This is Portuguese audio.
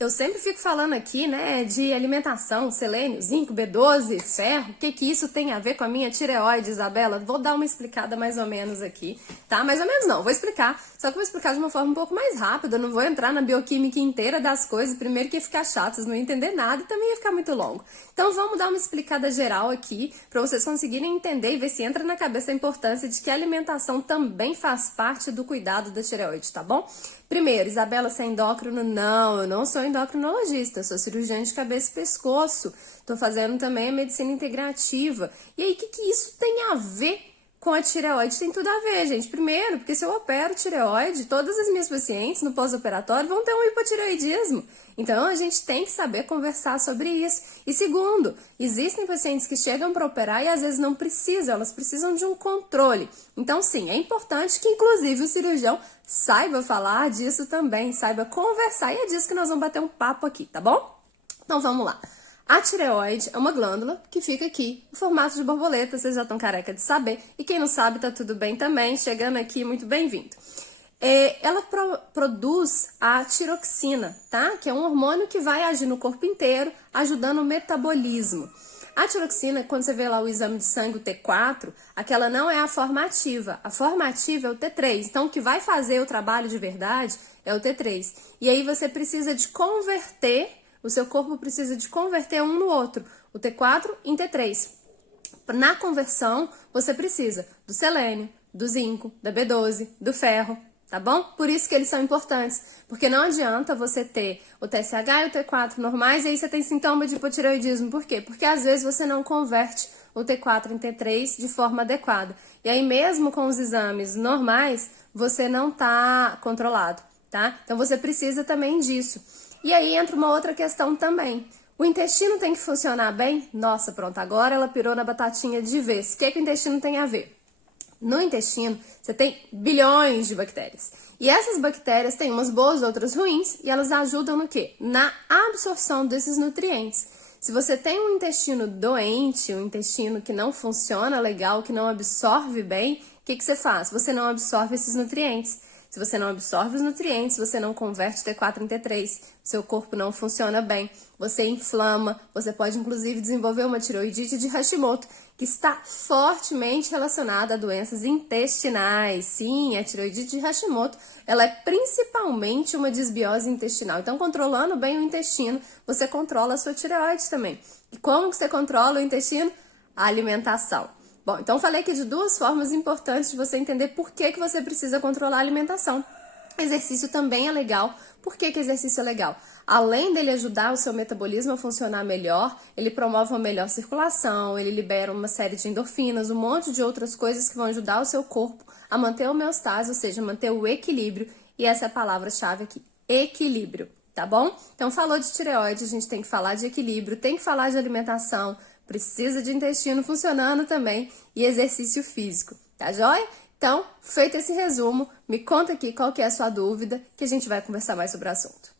Eu sempre fico falando aqui, né, de alimentação, selênio, zinco, B12, ferro, o que isso tem a ver com a minha tireoide, Isabela? Vou dar uma explicada mais ou menos aqui, tá? Mais ou menos não, vou explicar, só que vou explicar de uma forma um pouco mais rápida, não vou entrar na bioquímica inteira das coisas, primeiro que ia ficar chato, vocês não iam entender nada e também ia ficar muito longo. Então vamos dar uma explicada geral aqui, para vocês conseguirem entender e ver se entra na cabeça a importância de que a alimentação também faz parte do cuidado da tireoide, tá bom? Primeiro, Isabela, você é endócrino? Não, eu não sou endocrinologista, eu sou cirurgiã de cabeça e pescoço. Tô fazendo também a medicina integrativa. E aí, o que isso tem a ver com a tireoide? Tem tudo a ver, gente. Primeiro, porque se eu opero tireoide, todas as minhas pacientes no pós-operatório vão ter um hipotireoidismo. Então, a gente tem que saber conversar sobre isso. E segundo, existem pacientes que chegam para operar e às vezes não precisam, elas precisam de um controle. Então, sim, é importante que inclusive o cirurgião saiba falar disso também, saiba conversar. E é disso que nós vamos bater um papo aqui, tá bom? Então, vamos lá. A tireoide é uma glândula que fica aqui, no formato de borboleta, vocês já estão careca de saber. E quem não sabe, tá tudo bem também. Chegando aqui, muito bem-vindo. Ela produz a tiroxina, tá? Que é um hormônio que vai agir no corpo inteiro, ajudando o metabolismo. A tiroxina, quando você vê lá o exame de sangue, o T4, aquela não é a forma ativa. A forma ativa é o T3. Então, o que vai fazer o trabalho de verdade é o T3. E aí você precisa de converter, o seu corpo precisa de converter um no outro, o T4 em T3. Na conversão, você precisa do selênio, do zinco, da B12, do ferro, tá bom? Por isso que eles são importantes, porque não adianta você ter o TSH e o T4 normais e aí você tem sintoma de hipotireoidismo. Por quê? Porque às vezes você não converte o T4 em T3 de forma adequada. E aí mesmo com os exames normais, você não tá controlado, tá? Então você precisa também disso. E aí entra uma outra questão também. O intestino tem que funcionar bem? Nossa, pronto, agora ela pirou na batatinha de vez. O que o intestino tem a ver? No intestino, você tem bilhões de bactérias. E essas bactérias têm umas boas, outras ruins, e elas ajudam no quê? Na absorção desses nutrientes. Se você tem um intestino doente, um intestino que não funciona legal, que não absorve bem, o que você faz? Você não absorve esses nutrientes. Se você não absorve os nutrientes, você não converte T4 em T3, seu corpo não funciona bem, você inflama, você pode inclusive desenvolver uma tireoidite de Hashimoto, que está fortemente relacionada a doenças intestinais. Sim, a tireoidite de Hashimoto, ela é principalmente uma desbiose intestinal. Então, controlando bem o intestino, você controla a sua tireoide também. E como que você controla o intestino? A alimentação. Bom, então falei aqui de duas formas importantes de você entender por que você precisa controlar a alimentação. Exercício também é legal. Por que exercício é legal? Além dele ajudar o seu metabolismo a funcionar melhor, ele promove uma melhor circulação, ele libera uma série de endorfinas, um monte de outras coisas que vão ajudar o seu corpo a manter a homeostase, ou seja, manter o equilíbrio. E essa é a palavra-chave aqui, equilíbrio, tá bom? Então falou de tireoide, a gente tem que falar de equilíbrio, tem que falar de alimentação, precisa de intestino funcionando também e exercício físico, tá joia? Então, feito esse resumo, me conta aqui qual que é a sua dúvida, que a gente vai conversar mais sobre o assunto.